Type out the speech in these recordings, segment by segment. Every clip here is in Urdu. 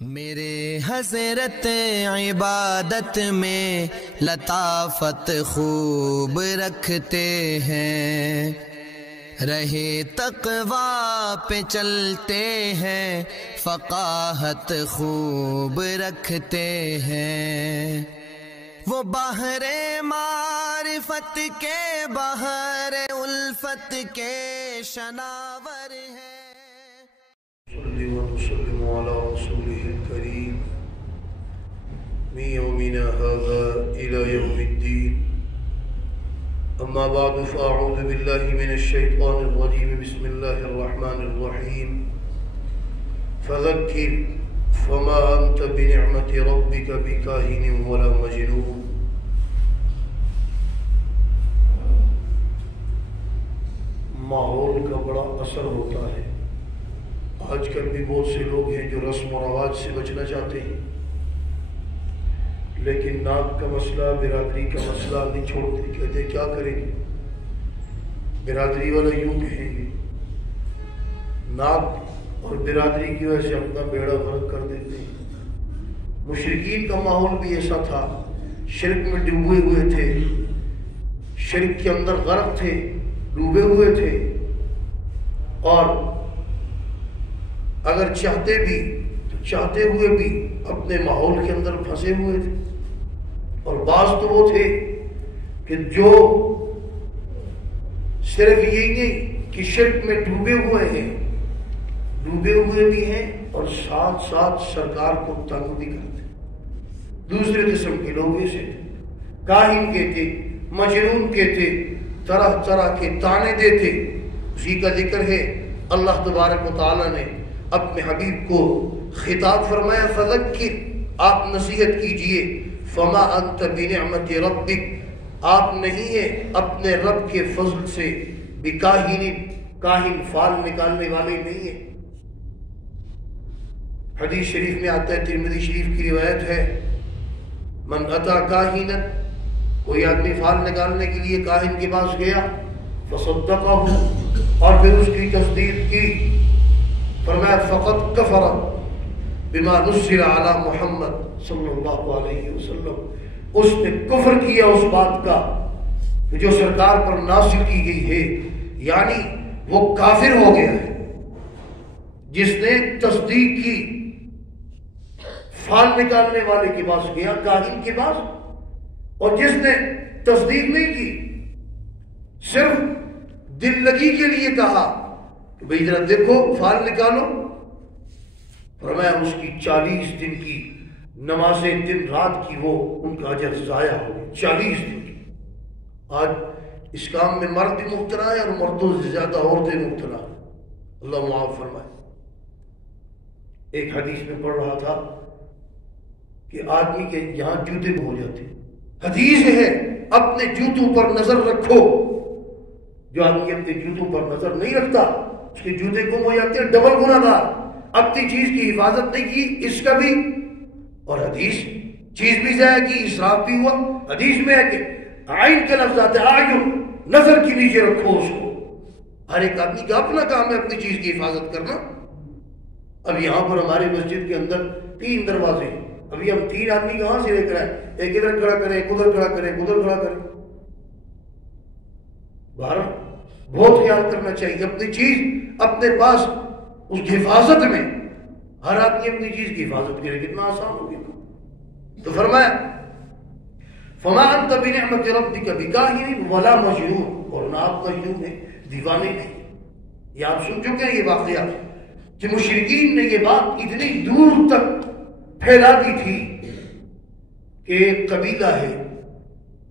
میرے حضرت عبادت میں لطافت خوب رکھتے ہیں، رہے تقویٰ پہ چلتے ہیں، فقاہت خوب رکھتے ہیں۔ وہ بحر معرفت کے بحر الفت کے شناور ہیں۔ صلی وسلم علی رسولہ الکریم من یومنا هذا الى یوم الدین، اما بعد فاعوذ باللہ من الشیطان الرجیم، بسم اللہ الرحمن الرحیم۔ فذکر فما انت بنعمت ربک بکاہن ولا مجنون۔ ماحول کا بڑا اثر ہوتا ہے۔ آج کل بھی بہت سے لوگ ہیں جو رسم و رواج سے بچنا چاہتے ہیں، لیکن ناک کا مسئلہ، برادری کا مسئلہ نہیں چھوڑتے، کہتے کیا کریں گے، برادری والا یوں کہیں گے، ناک اور برادری کی وجہ سے اپنا بیڑا غرق کر دیتے ہیں۔ مشرکین کا ماحول بھی ایسا تھا، شرک میں ڈوبے ہوئے تھے، شرک کے اندر غرق تھے، ڈوبے ہوئے تھے، اور اگر چاہتے بھی تو چاہتے ہوئے بھی اپنے ماحول کے اندر پھنسے ہوئے تھے۔ اور بعض تو وہ تھے کہ جو صرف یہی نہیں کہ شرک میں ڈوبے ہوئے ہیں، ڈوبے ہوئے بھی ہیں اور ساتھ ساتھ سرکار کو تنگ بھی کرتے۔ دوسرے قسم کے لوگ ایسے تھے، کاہن کہتے، مجنون کہتے، طرح طرح کے طعنے دیتے۔ اسی کا ذکر ہے، اللہ تبارک و تعالیٰ نے اپنے حبیب کو خطاب فرمایا، فذکر، آپ نصیحت کیجئے، فما انت بنعمت ربک، آپ نہیں ہیں اپنے رب کے فضل سے، بکاہن، کاہن فال نکالنے والے نہیں ہیں۔ حدیث شریف میں آتا ہے، ترمذی شریف کی روایت ہے، من اتا کاہنا، کوئی آدمی فال نکالنے کے لیے کاہن کے پاس گیا، فصدقہ، اور پھر اس کی تصدیق کی، فرمایا فقط کفر بما نزل علی محمد صلی اللہ علیہ وسلم، اس نے کفر کیا اس بات کا کہ جو سرکار پر نازل کی گئی ہے، یعنی وہ کافر ہو گیا ہے جس نے تصدیق کی۔ فال نکالنے والے کے پاس گیا، کاہن کے پاس، اور جس نے تصدیق نہیں کی، صرف دل لگی کے لیے کہا کہ بھئی ذرا دیکھو فال نکالو، فرمایا اس کی 40 دن کی نمازیں دن رات کی وہ ان کا اجر ضائع ہو گئی، 40 دن کی۔ آج اس کام میں مرد بھی مبتلا ہے اور مردوں سے زیادہ عورتیں مبتلا ہیں، اللہ معاف فرمائے۔ ایک حدیث میں پڑھ رہا تھا کہ آدمی کے یہاں جوتے ہو جاتے، حدیث ہے اپنے جوتوں پر نظر رکھو۔ جو آدمی اپنے جوتوں پر نظر نہیں رکھتا اس کے جوتے گم ہو جاتے ہیں، ڈبل گناہ گار، اپنی چیز کی حفاظت نہیں کی، اس کا بھی، اور حدیث چیز بھی ضائع کی، اسراف بھی ہوا۔ حدیث میں ہے کہ عین کے لفظ آتے ہیں، آئین، نظر کے نیچے رکھو اس کو۔ ہر ایک آدمی کا اپنا کام ہے اپنی چیز کی حفاظت کرنا۔ اب یہاں پر ہمارے مسجد کے اندر 3 دروازے ہیں، ابھی ہم 3 آدمی کہاں سے لے کر آئے، ایک ادھر کھڑا کریں، ایک ادھر کھڑا کریں، ایک ادھر کھڑا کریں۔ بہرحال بہت خیال کرنا چاہیے اپنی چیز اپنے پاس، اس کی حفاظت میں ہر آدمی اپنی چیز کی حفاظت کرے، کتنا آسان ہو گیا۔ تو فرمایا فما انت بنعمت ربک بکاہن ولا مجنون، اور نہ آپ مجنون ہیں، دیوانے نہیں۔ یہ آپ سن چکے ہیں یہ واقعہ کہ مشرکین نے یہ بات اتنی دور تک پھیلا دی تھی کہ ایک قبیلہ ہے،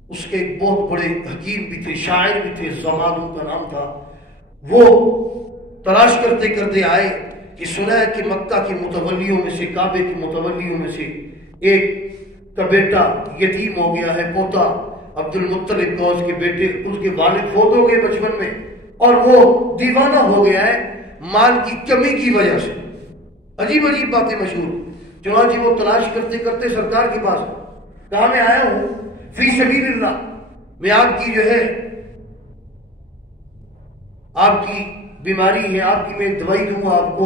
اس کے ایک بہت بڑے حکیم بھی تھے، شاعر بھی تھے، زماد ان کا نام تھا، وہ تلاش کرتے کرتے آئے کہ سنا ہے کہ مکہ کے متولیوں میں سے، کعبے کے متولیوں میں سے ایک کا بیٹا یتیم ہو گیا ہے، پوتا عبد المطلب کا، اس کے بیٹے، اس کے والد فوت ہو گئے بچپن میں، اور وہ دیوانہ ہو گیا ہے مال کی کمی کی وجہ سے۔ عجیب عجیب باتیں مشہور۔ چنانچہ وہ تلاش کرتے کرتے سرکار کے پاس کہا، میں آیا ہوں فی سبیل اللہ، میں آپ کی جو ہے آپ کی بیماری ہے، آپ کی میں دوائی دوں گا آپ کو،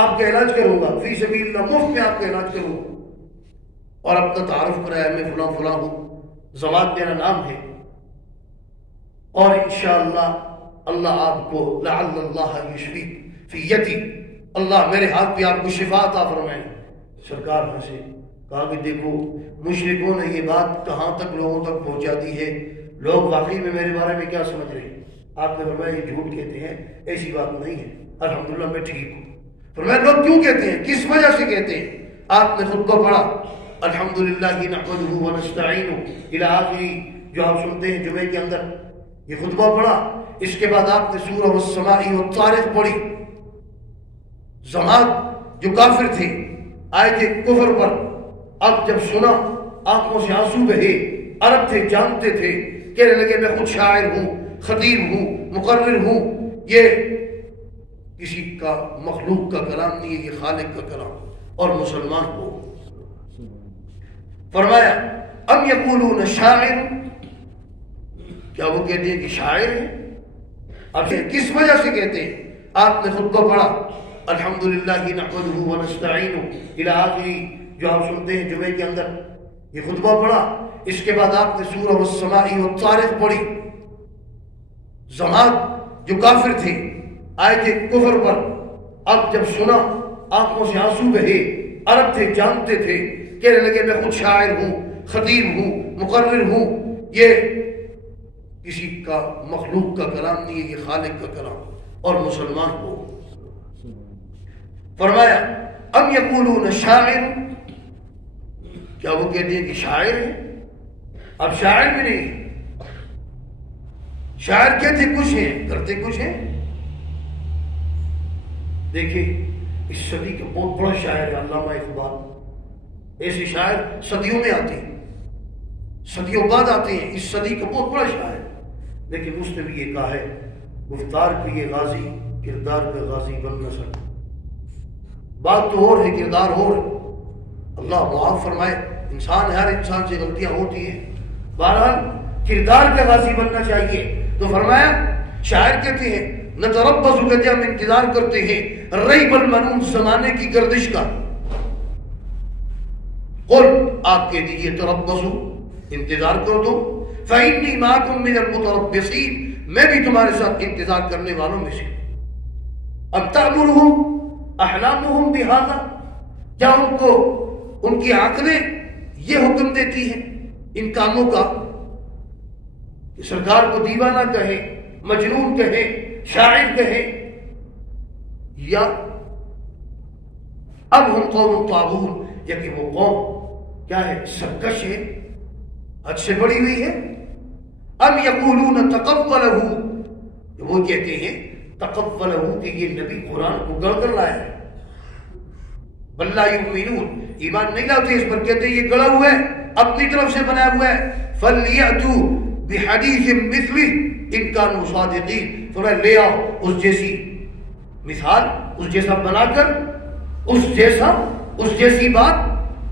آپ کا علاج کروں گا فی سبیل اللہ، مفت میں آپ کا علاج کروں گا، اور اپنا تعارف کرایا میں فلاں فلاں ہوں، زماد میرا نام ہے، اور انشاءاللہ اللہ آپ کو لعل اللہ یشفیک فی یدی، اللہ میرے ہاتھ پہ آپ کو شفا عطا فرمائے۔ سرکار ہنسے، کہا کہ دیکھو مشرکوں نے یہ بات کہاں تک لوگوں تک پہنچا دی ہے، لوگ واقعی میں میرے بارے میں کیا سمجھ رہے ہیں؟ آپ نے فرمایا یہ جھوٹ کہتے ہیں، ایسی بات نہیں ہے، الحمدللہ میں ٹھیک ہوں۔ فرمایا لوگ کیوں کہتے ہیں، کس وجہ سے کہتے ہیں؟ آپ نے خود کو پڑھا الحمدللہ نحمدہ ونستعینہ الی آخری، جو آپ سنتے ہیں جمعے کے اندر، یہ خطبہ پڑھا، اس کے بعد آپ نے سورہ والسماء والطارق پڑھی۔ زماد جو کافر تھے آئے تھے کفر پر، اب جب سنا آنکھوں سے آنسو بہے، عرب تھے جانتے تھے، کہنے لگے میں خود شاعر ہوں، خطیب ہوں، مقرر ہوں، یہ کسی کا مخلوق کا کلام نہیں ہے، یہ خالق کا کلام، اور مسلمان ہو۔ فرمایا ام یقولون شاعر، کیا وہ کہتے ہیں کہ شاعر ہے؟ اب کس وجہ سے کہتے ہیں؟ آپ نے خود کو پڑھا الحمدللہ نحمدہ ونستعینہ الی آخری، جو آپ سنتے ہیں جمعے کے اندر، یہ خطبہ پڑھا، اس کے بعد آپ نے سورہ والسماء والطارق پڑھی۔ زماد جو کافر تھے آئے تھے کفر پر، اب جب سنا آنکھوں سے آنسو بہے، عرب تھے جانتے تھے، کہنے لگے میں خود شاعر ہوں، خطیب ہوں، مقرر ہوں، یہ کسی کا مخلوق کا کلام نہیں ہے، یہ خالق کا کلام، اور مسلمان ہو۔ فرمایا ام یقولون شاعر، کیا وہ کہتے ہیں کہ شاعر ہے؟ اب شاعر بھی نہیں، شاعر کہتے کچھ ہیں کرتے کچھ ہیں۔ دیکھیں اس صدی کا بہت بڑا شاعر ہے علامہ اقبال، ایسے شاعر صدیوں میں آتے ہیں، صدیوں بعد آتے ہیں، اس صدی کا بہت بڑا شاعر، لیکن اس نے بھی یہ کہا ہے گفتار پہ یہ غازی کردار پہ غازی بن نہ سکتا۔ بات تو اور ہے، کردار اور ہے، اللہ معاف فرمائے، انسان ہر انسان سے غلطیاں ہوتی ہیں، بہرحال کردار کا غازی بننا چاہیے۔ تو فرمایا شاعر کہتے ہیں نتربص، کہتے ہم انتظار کرتے ہیں ریب المنون، زمانے کی گردش کا۔ قل، آپ کہہ دیجئے تربصوا، انتظار کر دو، فإنی معکم من المتربصین، میں بھی تمہارے ساتھ انتظار کرنے والوں میں سے۔ اب تأمرهم احلامهم بہذا، کیا ان کو ان کی عقلیں یہ حکم دیتی ہیں ان کاموں کا کہ سرکار کو دیوانہ کہیں، مجنون کہیں، شاعر کہیں، یا اب ہم قوم طاغون، یا کہ وہ قوم کیا ہے، سرکش ہے، حد سے بڑی ہوئی ہے۔ ام یقولون تقولہ، وہ کہتے ہیں تقولہ کہ یہ نبی قرآن کو گڑھ کر لایا ہے، بل لا یؤمنون، ایمان نہیں لاتے اس پر، کہتے ہیں یہ گڑھا ہوا ہے، اپنی طرف سے بنایا ہوا ہے۔ فلیأتوا بحدیث مثلہ ان کانوا صادقین، فرمایا لے آؤ اس جیسی مثال، اس جیسا بنا کر، اس جیسی بات،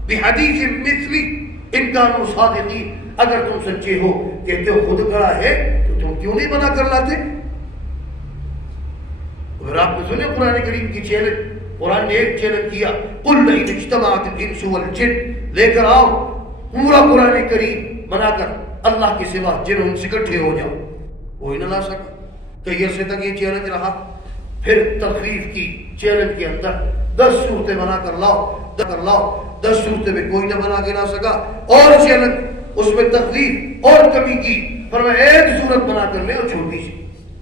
بحدیث مثلہ ان کانوا صادقین، اگر تم سچے ہو، کہتے ہو خود گڑھا ہے تو تم کیوں نہیں بنا کر لاتے؟ اگر آپ نے سنے قرآن کریم کی چیلنج، قرآن نے ایک چیلنج کیا، قل لئن اجتمعت الانس والجن، لے کر آؤ پورا قرآن کریم بنا کر، اللہ کے سوا جن ان سے اکٹھے ہو جاؤ، کوئی نہ لا سکا۔ کئی عرصے تک یہ چیلنج رہا، پھر تخفیف کی چیلنج کے اندر 10 صورتیں بنا کر لاؤ، 10 صورتیں میں کوئی نہ بنا کے لا سکا، اور چیلنج اس میں تخفیف اور کمی کی، فرمایا ایک صورت بنا کر لے، اور چھوٹی سی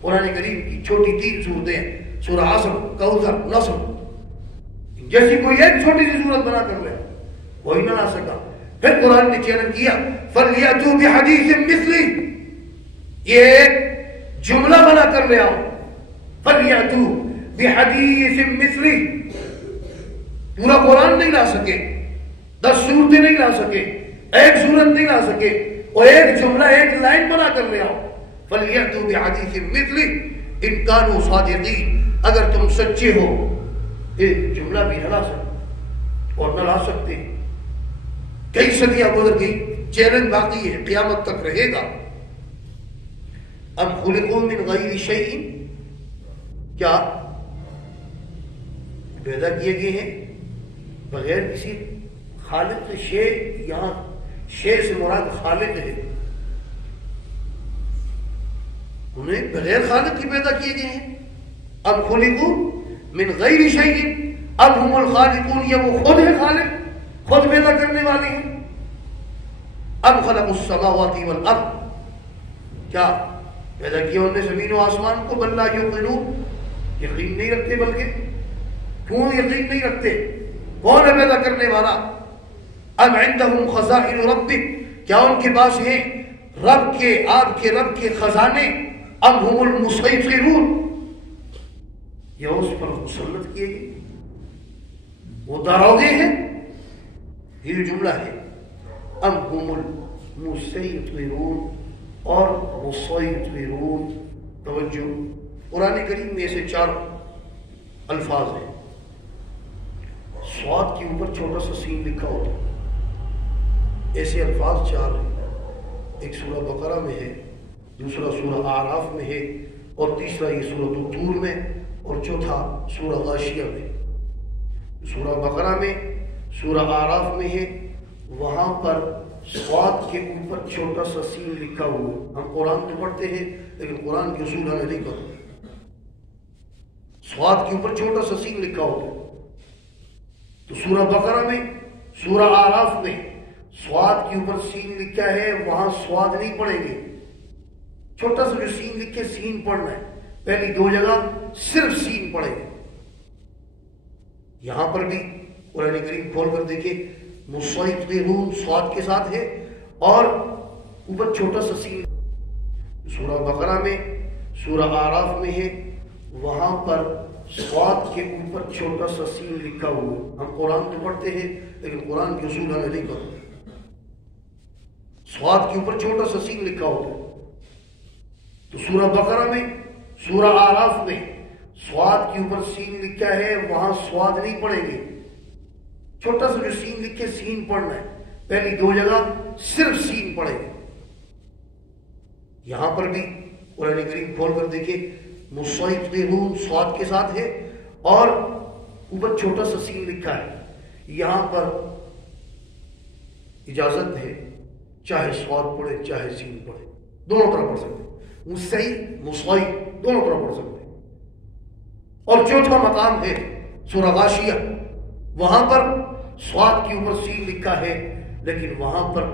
قرآن کریم کی چھوٹی 3 صورتیں ہیں، سورہ عصر، کوثر، نصر، جیسی کوئی ایک چھوٹی سی صورت بنا کر لے، کوئی نہ لا سکا۔ پھر قرآن نے چیلنج کیا فَلْيَأْتُوا بِحَدِيثٍ مِثْلِهِ، یہ ایک جملہ بنا کر لے آؤ، فَلْيَأْتُوا بِحَدِيثٍ مِثْلِهِ، پورا قرآن نہیں لا سکے، 10 صورتیں نہیں لا سکے، ایک صورت نہیں لا سکے، اور ایک جملہ، ایک لائن بنا کر لے آؤ، فَلْيَأْتُوا بِحَدِيثٍ مِثْلِهِ إِن كَانُوا صَادِقِينَ، اگر تم سچے ہو، ایک جملہ بھی نہ لا سکتے، اور نہ لا سکتے۔ کئی صدیاں گزر گئی، چیلنج باقی ہے، قیامت تک رہے گا۔ ام خلقوا من غیر شیء، کیا پیدا کیے گئے ہیں بغیر کسی خالق سے؟ شے یہاں شے سے مراد خالق ہے، انہیں بغیر خالق کی پیدا کیے گئے ہیں۔ اب خلقوا من غیر شیء، اب ہم الخالقون، یہ وہ خود ہے خالق، خود پیدا کرنے والے ہیں۔ اب خلق السماوات والارض، کیا پیدا کیا انہوں نے زمین و آسمان کو؟ بل لا یوقنون، یقین نہیں رکھتے۔ بلکہ کیوں یقین نہیں رکھتے؟ کون ہے پیدا کرنے والا؟ ام عندهم خزائن ربک، کیا ان کے پاس ہیں رب کے، آپ کے رب کے خزانے؟ ام هم المسیطرون، یا اس پر مسلط کیے گئے، وہ داروغے ہیں؟ یہ جملہ ہے ام هم المسیطرون اور مسیطرون۔ توجہ، قرآن کریم میں ایسے 4 الفاظ ہیں، صاد کے اوپر چھوٹا سا سین لکھا ہوتا ہے، ایسے الفاظ 4 ہیں۔ ایک سورہ بقرہ میں ہے، دوسرا سورہ اعراف میں ہے، اور تیسرا یہ سورۃ الطور میں، اور چوتھا سورہ غاشیہ میں۔ سورہ بقرہ میں، سورہ اعراف میں ہے، وہاں پر صاد کے اوپر چھوٹا سا سین لکھا ہوا ہے۔ ہم قرآن تو پڑھتے ہیں لیکن قرآن کے اصول ہمیں نہیں پتہ، صاد کے اوپر چھوٹا سا سین لکھا ہوتا ہے۔ تو سورہ بقرہ میں، سورہ اعراف میں صاد کے اوپر سین لکھا ہے، وہاں صاد نہیں پڑھیں گے، چھوٹا سا جو سین لکھے سین پڑھنا ہے، پہلی 2 جگہ صرف سین پڑھیں گے۔ یہاں پر بھی قرآن کریم کھول کر دیکھیں، مسیطرون صاد کے ساتھ ہے اور اوپر چھوٹا سا سین۔ سورہ بقرہ میں، سورہ اعراف میں ہے، وہاں پر صاد کے اوپر چھوٹا سا سین لکھا ہوا ہے۔ ہم قرآن تو پڑھتے ہیں لیکن قرآن کے اصول ہمیں نہیں پتہ، صاد کے اوپر چھوٹا سا سین لکھا ہوتا ہے۔ تو سورہ بقرہ میں، سورہ اعراف میں صاد کے اوپر سین لکھا ہے، وہاں صاد نہیں پڑھیں گے، چھوٹا سا جو سین لکھے سین پڑھنا ہے، پہلی 2 جگہ صرف سین پڑھیں گے۔ یہاں پر بھی قرآن کریم کھول کر دیکھیں، مسیطرون صاد کے ساتھ ہے اور اوپر چھوٹا سا سین لکھا ہے۔ یہاں پر اجازت ہے، چاہے صاد پڑھے چاہے سین پڑھے، دونوں طرح پڑھ سکتے ہیں، مصیع مصیع دونوں طرح پڑھ سکتے ہیں۔ اور چوتھا مقام ہے سورہ غاشیہ، وہاں پر صاد کے اوپر سین لکھا ہے لیکن وہاں پر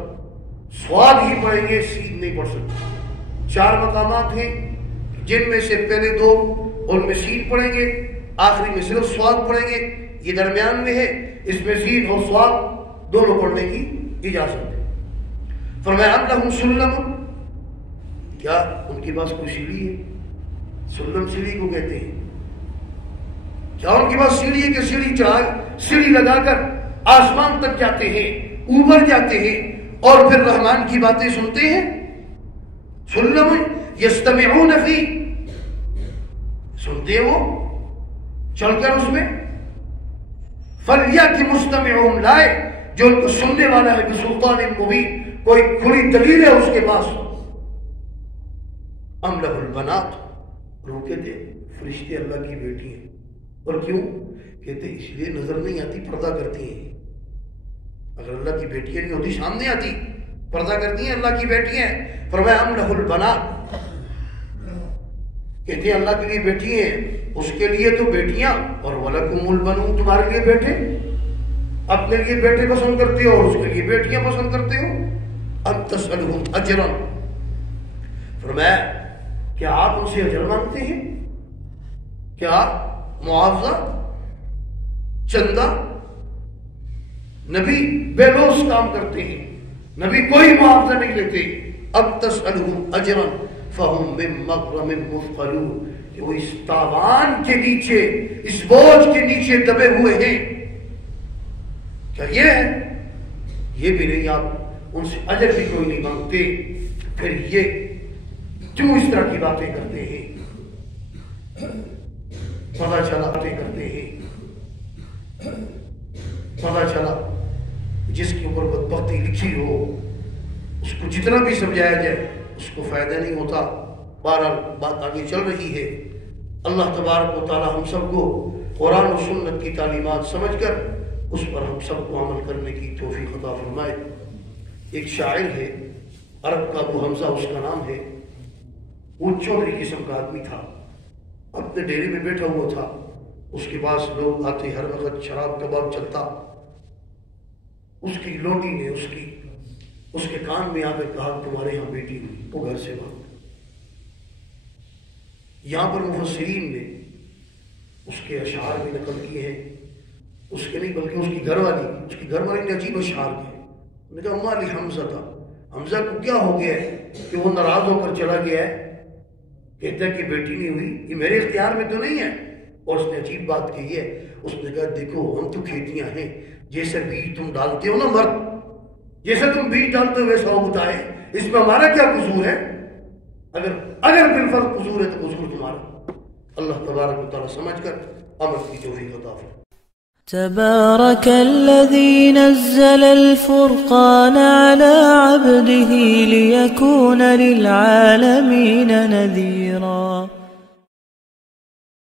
صاد ہی پڑھیں گے، سین نہیں پڑھ سکتے۔ 4 مقامات ہیں جن میں سے پہلے 2 ان میں سین پڑھیں گے، آخری میں صرف صاد پڑھیں گے، یہ درمیان میں ہے، اس میں سین اور صاد دونوں پڑھنے کی اجازت ہے۔ فرمایا ام لہم سلم، کیا ان کے پاس کوئی سیڑھی ہے؟ سلم سیڑھی کو کہتے ہیں، کیا ان کے پاس سیڑھی ہے کہ سیڑھی لگا کر آسمان تک جاتے ہیں، اوپر جاتے ہیں اور پھر رحمان کی باتیں سنتے ہیں؟ سلم یستمعون فی، سنتے وہ چل کر اس میں، فلیأت مستمعون، لائے جو ان کو سننے والا ہے بسلطان مبین، کوئی کھلی دلیل ہے اس کے پاس۔ ام لہ البنات، وہ کہتے فرشتے اللہ کی بیٹی ہیں، اور کیوں کہتے اس لیے نظر نہیں آتی، پردہ کرتی ہیں۔ اگر اللہ کی بیٹیاں نہیں ہوتی سامنے آتی، پردہ کرتی ہیں، اللہ کی بیٹیاں ہیں۔ فرمایا ام لہ البنات، کہتے ہیں اللہ کے لیے بیٹی ہیں، اس کے لیے تو بیٹیاں، اور وَلَكُمُ الْبَنُونَ، تمہارے لیے بیٹے، اپنے لیے بیٹے پسند کرتے ہو اور اس کے لیے بیٹیاں پسند کرتے ہو۔ ام تسألهم اجرا، فرمایا کیا آپ ان سے اجر مانگتے ہیں؟ کیا معاوضہ، چندہ؟ نبی بے لوث کام کرتے ہیں، نبی کوئی معاوضہ نہیں لیتے۔ اب تسألهم اجرا فهم من مغرم مثقلون، کہ وہ اس تاوان کے نیچے، اس بوجھ کے نیچے دبے ہوئے ہیں۔ کیا یہ ہے؟ یہ بھی نہیں، آپ ان سے اجر بھی کوئی نہیں مانگتے، پھر یہ کیوں اس طرح کی باتیں کرتے ہیں؟ پتہ چلا باتیں کرتے ہیں، پتہ چلا جس کے اوپر بدبختی لکھی ہو اس کو جتنا بھی سمجھایا جائے اس کو فائدہ نہیں ہوتا۔ بہرحال بات آگے چل رہی ہے، اللہ تبارک و تعالی ہم سب کو قرآن و سنت کی تعلیمات سمجھ کر اس پر ہم سب کو عمل کرنے کی توفیق عطا فرمائے۔ ایک شاعر ہے عرب کا، ابو حمزہ اس کا نام ہے، وہ چودھری قسم کا آدمی تھا، اپنے ڈیرے میں بیٹھا ہوا تھا، اس کے پاس لوگ آتے، ہر وقت شراب کباب چلتا، اس کی لوٹی نے اس کے کان میں آ کر کہا تمہارے یہاں بیٹی ہوئی، وہ گھر سے بھاگ۔ یہاں پر مفسرین نے اس کے اشعار بھی نقل کیے ہیں، اس کے نہیں بلکہ اس کی گھر والی نے عجیب اشعار کیے۔ انہوں نے کہا مالی حمزہ تھا، حمزہ کو کیا ہو گیا ہے کہ وہ ناراض ہو کر چلا گیا ہے، کہتا ہے کہ بیٹی نہیں ہوئی، یہ میرے اختیار میں تو نہیں ہے۔ اور اس نے عجیب بات کہی ہے، اس نے کہا دیکھو ہم تو کھیتیاں ہیں، جیسے بیج تم ڈالتے ہو نا مرد، جیسے تم بیج ڈالتے ہو ویسا ہوتا ہے، اس میں ہمارا کیا قصور ہے؟ اگر بالفرض قصور ہے تو قصور تمہارا۔ اللہ تبارک و تعالی سمجھ کر عمل کی توفیق عطا فرمائے۔ تبارك الذي نزل الفرقان على عبده ليكون للعالمين نذيرا